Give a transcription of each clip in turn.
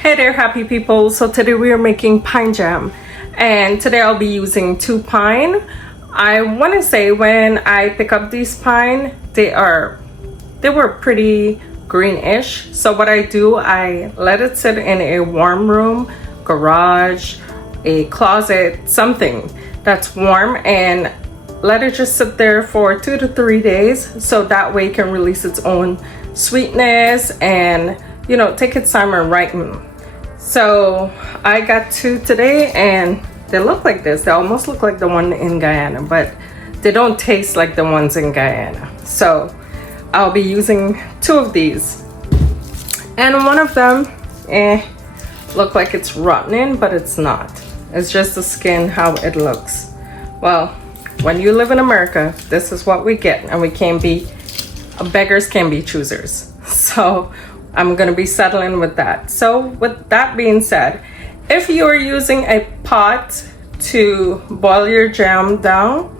Hey there, happy people. So today we are making pine jam, and today I'll be using 2 pine. I want to say when I pick up these pine, they were pretty greenish. So what I do, I let it sit in a warm room, garage, a closet, something that's warm, and let it just sit there for 2 to 3 days, so that way it can release its own sweetness and take its time and ripen. So I got 2 today, and they look like this. They almost look like the one in Guyana, but they don't taste like the ones in Guyana. So I'll be using 2 of these, and one of them look like it's rotten, but it's not. It's just the skin, how it looks. Well, when you live in America, this is what we get, and we can't be beggars, can be choosers. So I'm gonna be settling with that. So with that being said, if you're using a pot to boil your jam down,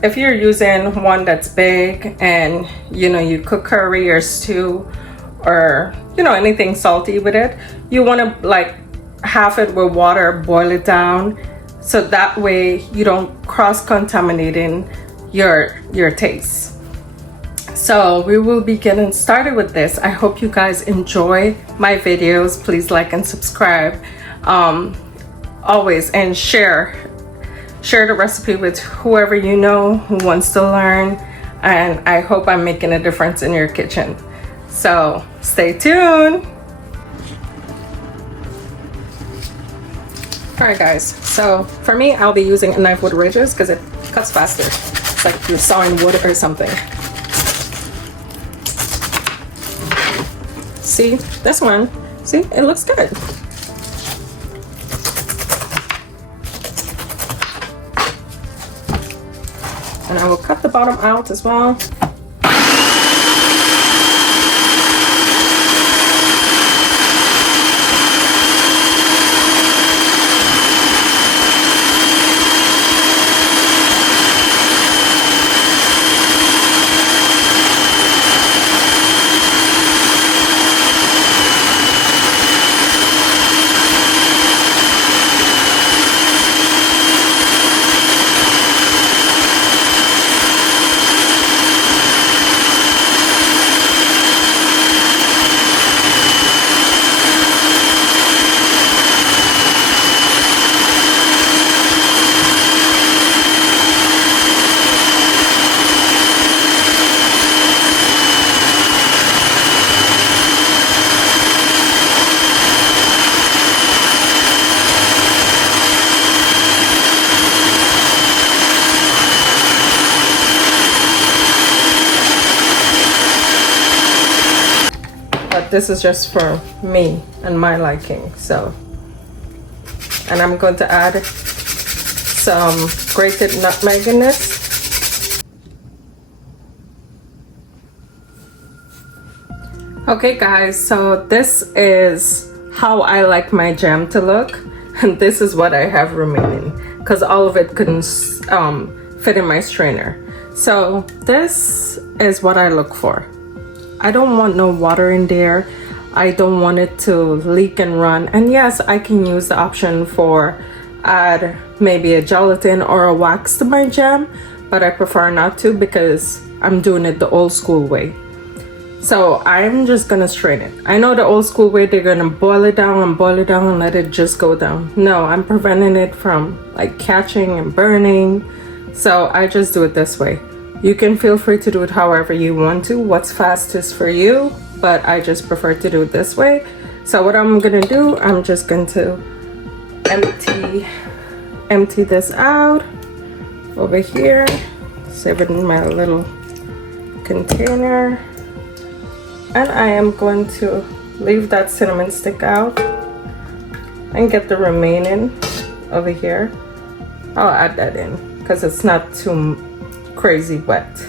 if you're using one that's big and you cook curry or stew or anything salty with it, you want to like half it with water, boil it down, so that way you don't cross-contaminating your taste. So we will be getting started with this. I hope you guys enjoy my videos. Please like and subscribe always, and share the recipe with whoever you know who wants to learn, and I hope I'm making a difference in your kitchen. So stay tuned. Alright guys, so for me, I'll be using a knife with ridges because it cuts faster. It's like you're sawing wood or something. See, this one, see, it looks good. And I will cut the bottom out as well. But this is just for me and my liking. So, and I'm going to add some grated nutmeg in this. Okay guys, so this is how I like my jam to look, and this is what I have remaining because all of it couldn't fit in my strainer. So this is what I look for. I don't want no water in there. I don't want it to leak and run. And yes, I can use the option for add maybe a gelatin or a wax to my jam, but I prefer not to because I'm doing it the old school way. So I'm just gonna strain it. I know the old school way, they're gonna boil it down and let it just go down. No, I'm preventing it from like catching and burning. So I just do it this way. You can feel free to do it however you want to, what's fastest for you, but I just prefer to do it this way. So what I'm gonna do, I'm just going to empty this out over here, save it in my little container, and I am going to leave that cinnamon stick out and get the remaining over here. I'll add that in because it's not too crazy wet.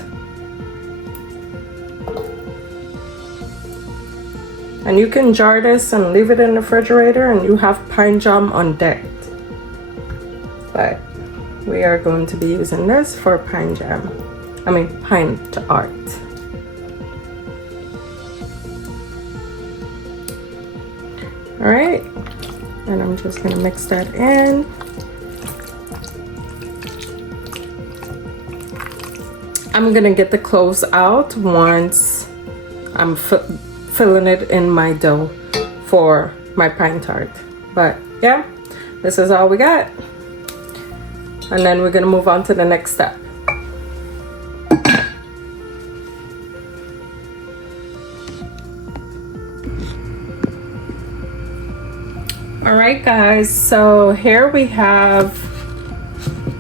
And you can jar this and leave it in the refrigerator and you have pine jam on deck. But we are going to be using this for pine jam. Pine tart. All right, and I'm just gonna mix that in. I'm gonna get the cloves out once I'm filling it in my dough for my pine tart. But yeah, this is all we got. And then we're gonna move on to the next step. All right, guys, so here we have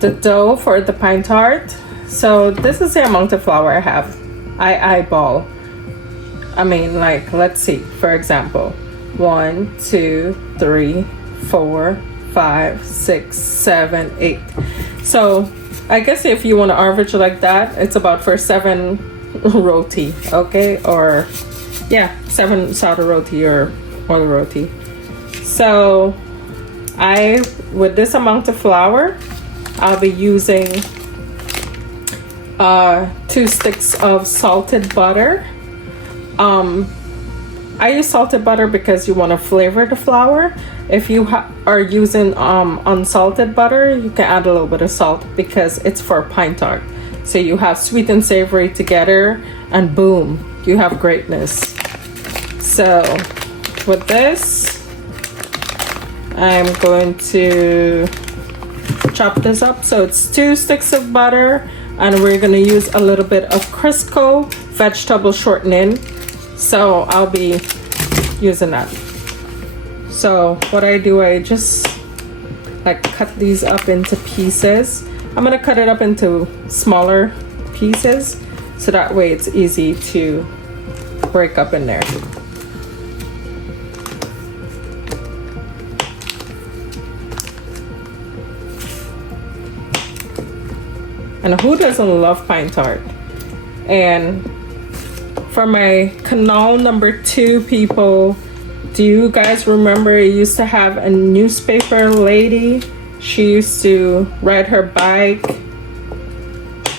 the dough for the pine tart. So this is the amount of flour I have. I eyeball. I mean, like, let's see, for example, 1, 2, 3, 4, 5, 6, 7, 8. So I guess if you want to average like that, it's about for 7 roti, okay? Or yeah, 7 sourdough roti or the roti. So with this amount of flour, I'll be using 2 sticks of salted butter. I use salted butter because you want to flavor the flour. If you are using unsalted butter, you can add a little bit of salt because it's for pine tart. So you have sweet and savory together, and boom, you have greatness. So with this, I'm going to chop this up. So it's 2 sticks of butter, and we're going to use a little bit of Crisco vegetable shortening. So I'll be using that. So what I do, I just like cut these up into pieces. I'm gonna cut it up into smaller pieces so that way it's easy to break up in there. And who doesn't love pine tart? And for my canal number 2 people, do you guys remember I used to have a newspaper lady? She used to ride her bike.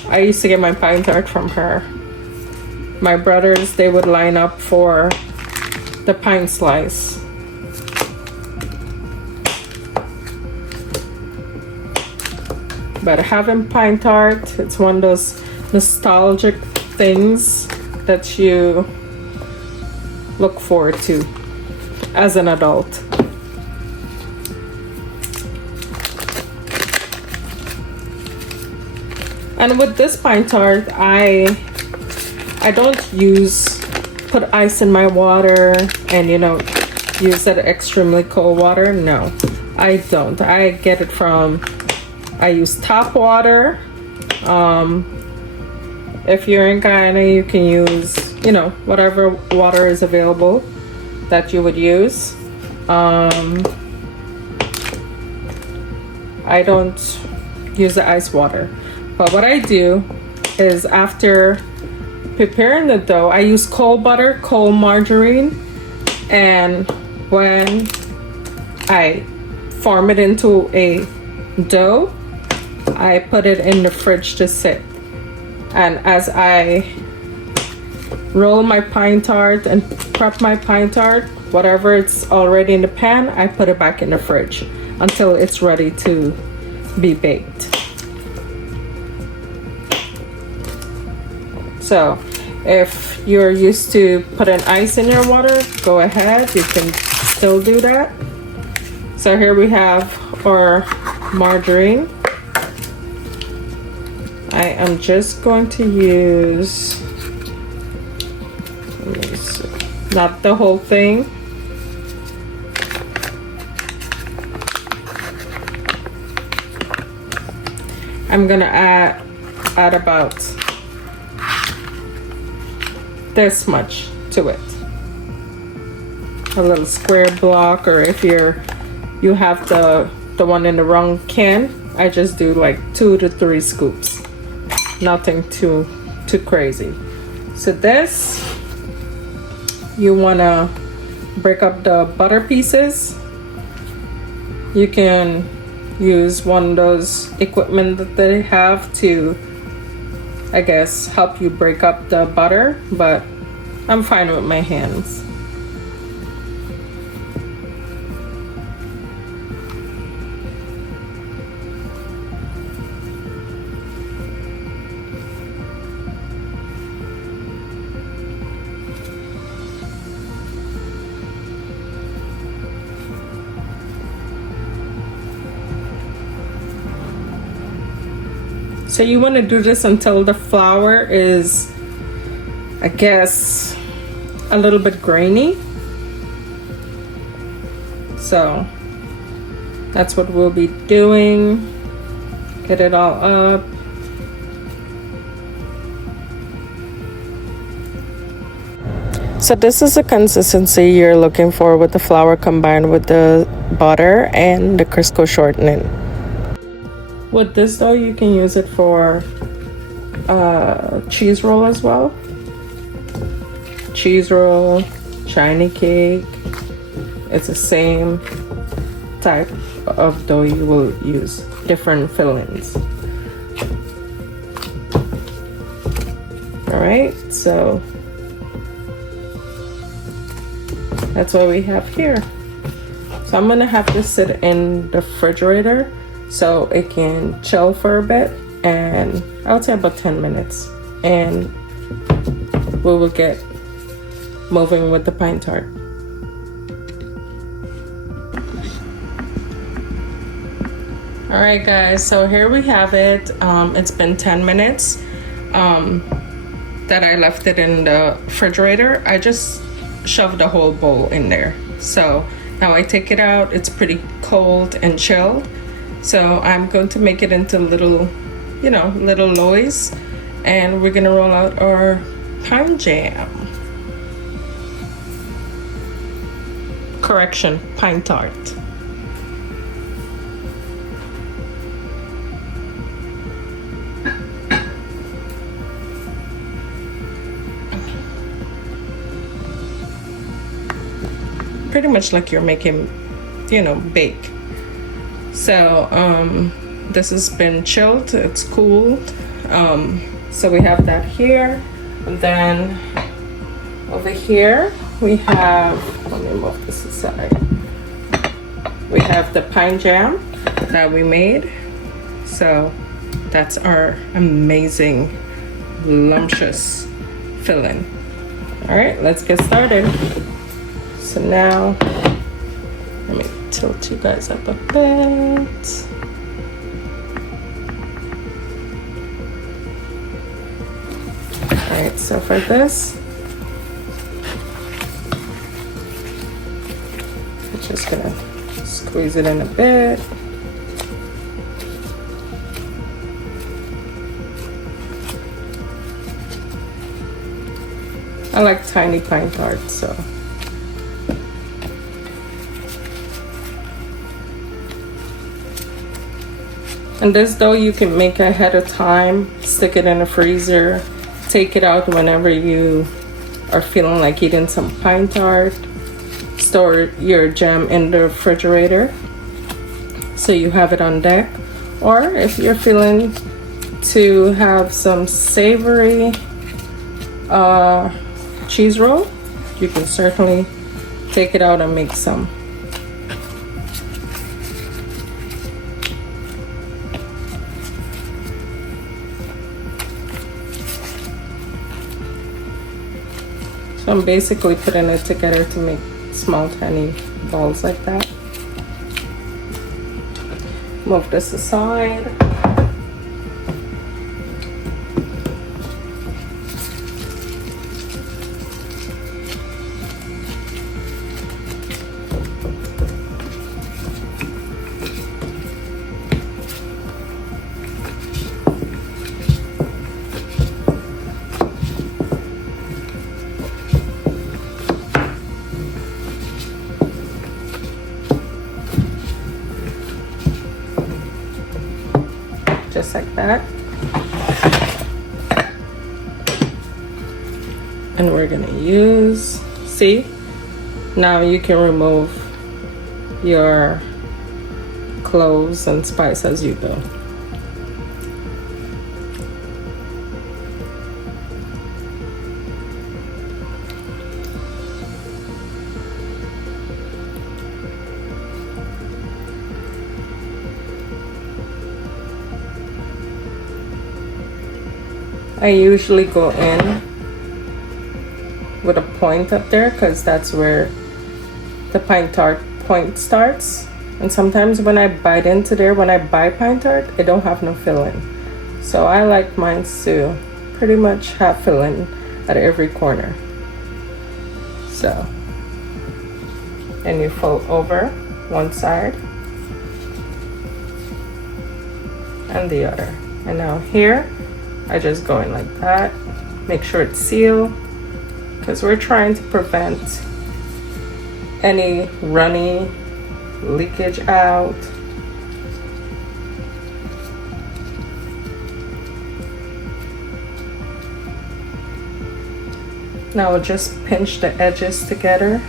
I used to get my pine tart from her. My brothers, they would line up for the pine slice. But having pine tart, it's one of those nostalgic things that you look forward to as an adult. And with this pine tart, I don't put ice in my water and use that extremely cold water. No, I don't. I get it I use tap water. If you're in Guyana, you can use, whatever water is available that you would use. I don't use the ice water. But what I do is after preparing the dough, I use cold butter, cold margarine, and when I form it into a dough, I put it in the fridge to sit. And as I roll my pine tart and prep my pine tart, whatever it's already in the pan, I put it back in the fridge until it's ready to be baked. So if you're used to putting ice in your water, go ahead, you can still do that. So here we have our margarine. I am just going to use, let me see, not the whole thing. I'm gonna add about this much to it. A little square block, or if you have the one in the wrong can, I just do like 2 to 3 scoops. Nothing too crazy. So this, you wanna break up the butter pieces. You can use one of those equipment that they have to, I guess, help you break up the butter, but I'm fine with my hands. So you want to do this until the flour is, I guess, a little bit grainy. So that's what we'll be doing. Get it all up. So this is the consistency you're looking for with the flour combined with the butter and the Crisco shortening. With this though, you can use it for cheese roll as well. Cheese roll, China cake. It's the same type of dough you will use, different fillings. All right, so that's what we have here. So I'm gonna have this sit in the refrigerator so it can chill for a bit, and I would say about 10 minutes, and we will get moving with the pine tart. All right guys, so here we have it. It's been 10 minutes that I left it in the refrigerator. I just shoved the whole bowl in there. So now I take it out. It's pretty cold and chilled. So I'm going to make it into little, little loaves, and we're gonna roll out our pine jam. Correction, pine tart. Pretty much like you're making, bake. So this has been chilled, it's cooled. So we have that here, and then over here we have, let me move this aside, we have the pine jam that we made. So that's our amazing lumptious filling. All right, let's get started. So now, let me tilt you guys up a bit. All right, so for this, I'm just gonna squeeze it in a bit. I like tiny pine tarts, so. And this dough you can make ahead of time, stick it in the freezer, take it out whenever you are feeling like eating some pine tart, store your jam in the refrigerator so you have it on deck. Or if you're feeling to have some savory cheese roll, you can certainly take it out and make some. So I'm basically putting it together to make small tiny balls like that. Move this aside. Just like that. And we're gonna use, see, now you can remove your cloves and spice as you go. I usually go in with a point up there because that's where the pine tart point starts. And sometimes when I bite into there, when I buy pine tart, it don't have no filling. So I like mine to pretty much have filling at every corner. So, and you fold over one side and the other. And now here, I just go in like that. Make sure it's sealed, because we're trying to prevent any runny leakage out. Now we'll just pinch the edges together.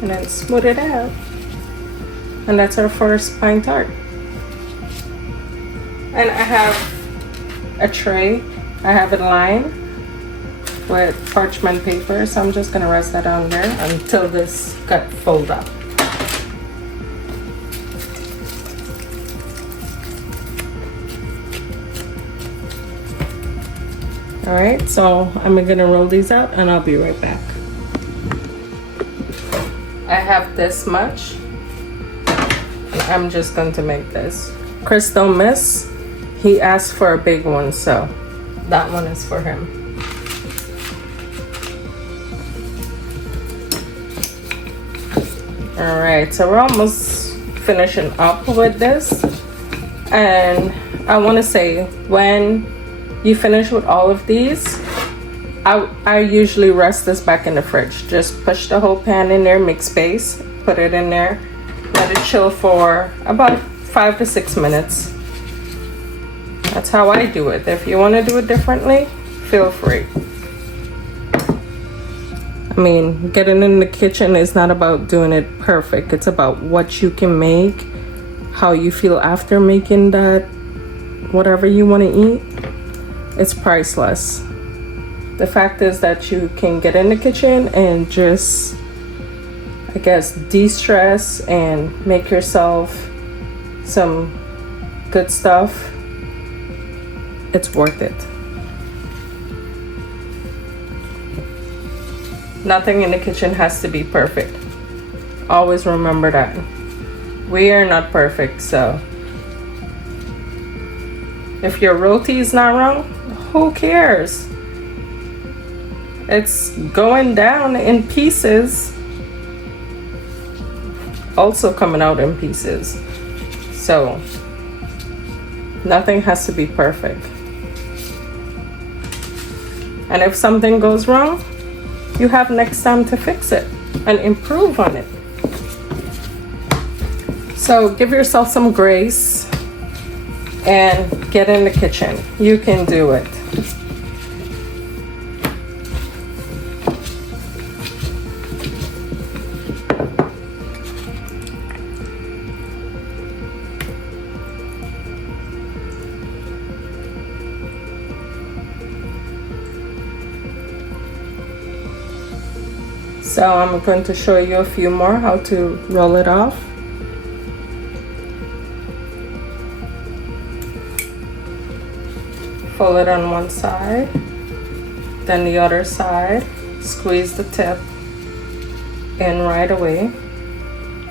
And then smooth it out. And that's our first pine tart. And I have a tray. I have it lined with parchment paper, so I'm just gonna rest that on there until this got folded up. All right, so I'm gonna roll these out and I'll be right back. I have this much, and I'm just going to make this. Chris don't miss. He asked for a big one, so that one is for him. All right, so we're almost finishing up with this, and I want to say, when you finish with all of these, I usually rest this back in the fridge. Just push the whole pan in there, make space, put it in there, let it chill for about 5 to 6 minutes. That's how I do it. If you want to do it differently, feel free. I mean, getting in the kitchen is not about doing it perfect. It's about what you can make, how you feel after making that, whatever you want to eat. It's priceless. The fact is that you can get in the kitchen and just, I guess, de-stress and make yourself some good stuff. It's worth it. Nothing in the kitchen has to be perfect. Always remember that. We are not perfect, so if your roti is not wrong, who cares? It's going down in pieces, also coming out in pieces. So nothing has to be perfect. And if something goes wrong, you have next time to fix it and improve on it. So give yourself some grace and get in the kitchen. You can do it. So I'm going to show you a few more how to roll it off. Fold it on one side, then the other side, squeeze the tip in right away,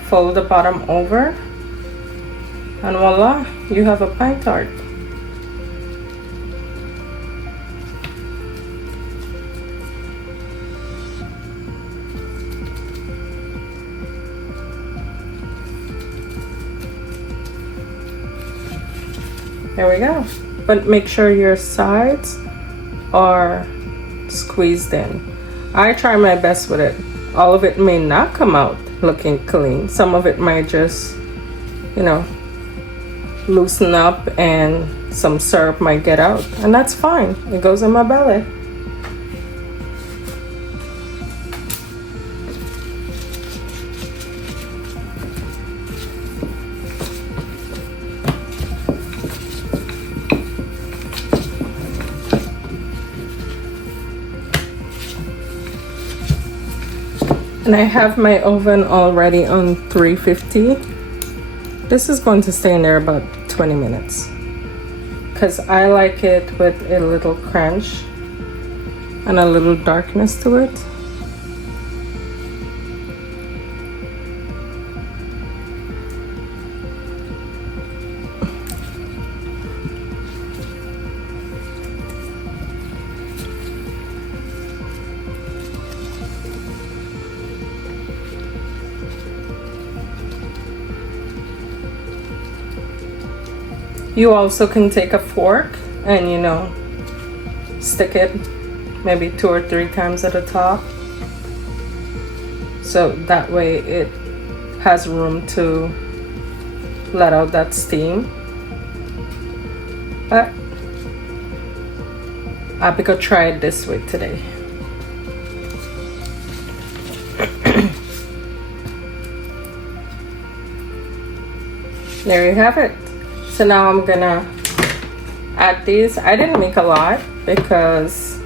fold the bottom over, and voila, you have a pine tart. There we go. But make sure your sides are squeezed in. I try my best with it. All of it may not come out looking clean. Some of it might just, you know, loosen up and some syrup might get out. And that's fine. It goes in my belly. And I have my oven already on 350. This is going to stay in there about 20 minutes. because I like it with a little crunch and a little darkness to it. You also can take a fork and, you know, stick it maybe 2 or 3 times at the top, so that way it has room to let out that steam. But I'm gonna try it this way today. There you have it. So now I'm gonna add these. I didn't make a lot because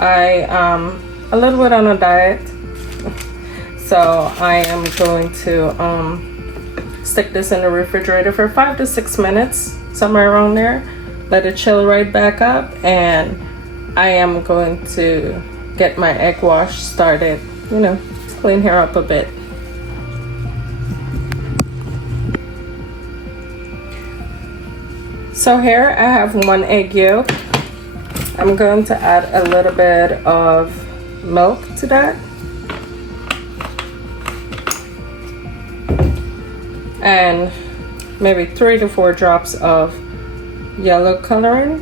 I am a little bit on a diet, so I am going to stick this in the refrigerator for 5 to 6 minutes, somewhere around there. Let it chill right back up, and I am going to get my egg wash started, you know, clean her up a bit. So here I have 1 egg yolk. I'm going to add a little bit of milk to that. And maybe 3 to 4 drops of yellow coloring.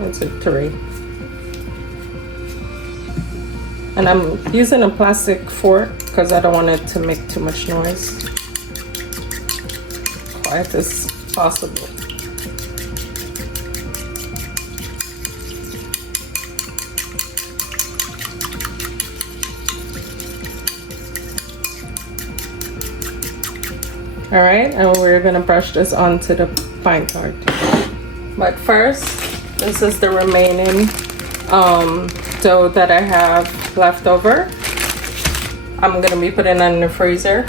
That's it, 3. And I'm using a plastic fork because I don't want it to make too much noise. Quiet as possible. All right, and we're gonna brush this onto the pine tart. But first, this is the remaining dough that I have left over. I'm gonna be putting it in the freezer,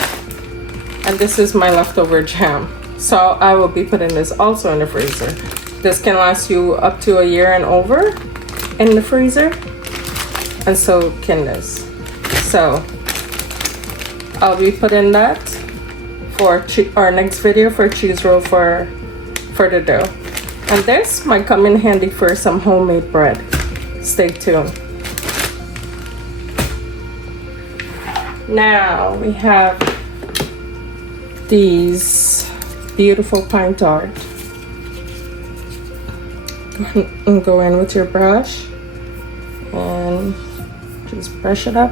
and this is my leftover jam. So I will be putting this also in the freezer. This can last you up to a year and over in the freezer, and so can this. So I'll be putting that for our next video for cheese roll for the dough. And this might come in handy for some homemade bread. Stay tuned. Now we have these beautiful pine tart. And go in with your brush and just brush it up.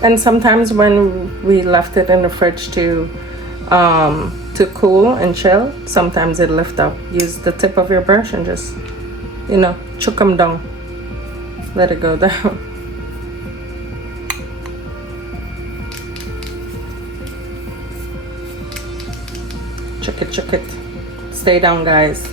And sometimes when we left it in the fridge to cool and chill, sometimes it lift up. Use the tip of your brush and just, you know, chuck them down. Let it go down. Chuck it. Stay down, guys.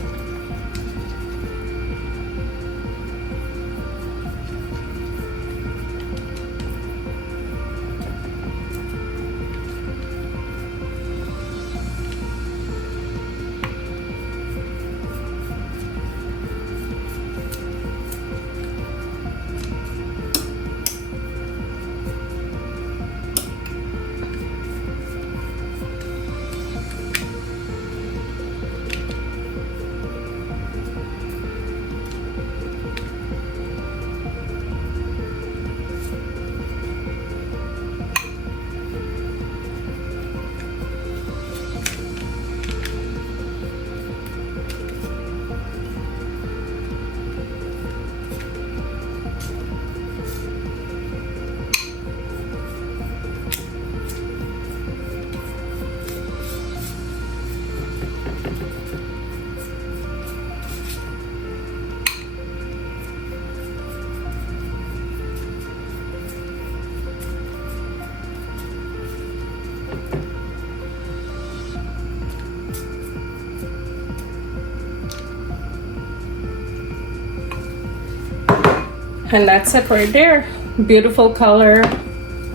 And that's it right there. Beautiful color.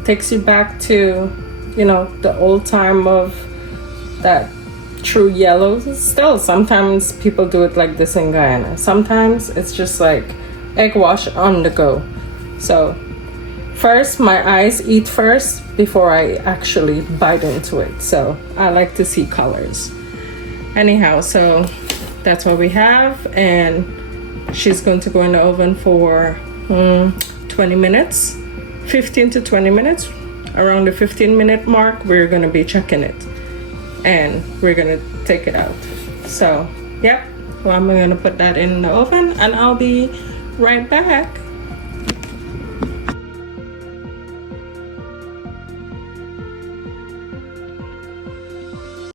Takes you back to, you know, the old time of that true yellow. Still, sometimes people do it like this in Guyana. Sometimes it's just like egg wash on the go. So first, my eyes eat first before I actually bite into it. So I like to see colors. Anyhow, so that's what we have, and she's going to go in the oven for 20 minutes, 15 to 20 minutes. Around the 15-minute mark, we're going to be checking it, and we're going to take it out. So, yep, well, I'm going to put that in the oven, and I'll be right back.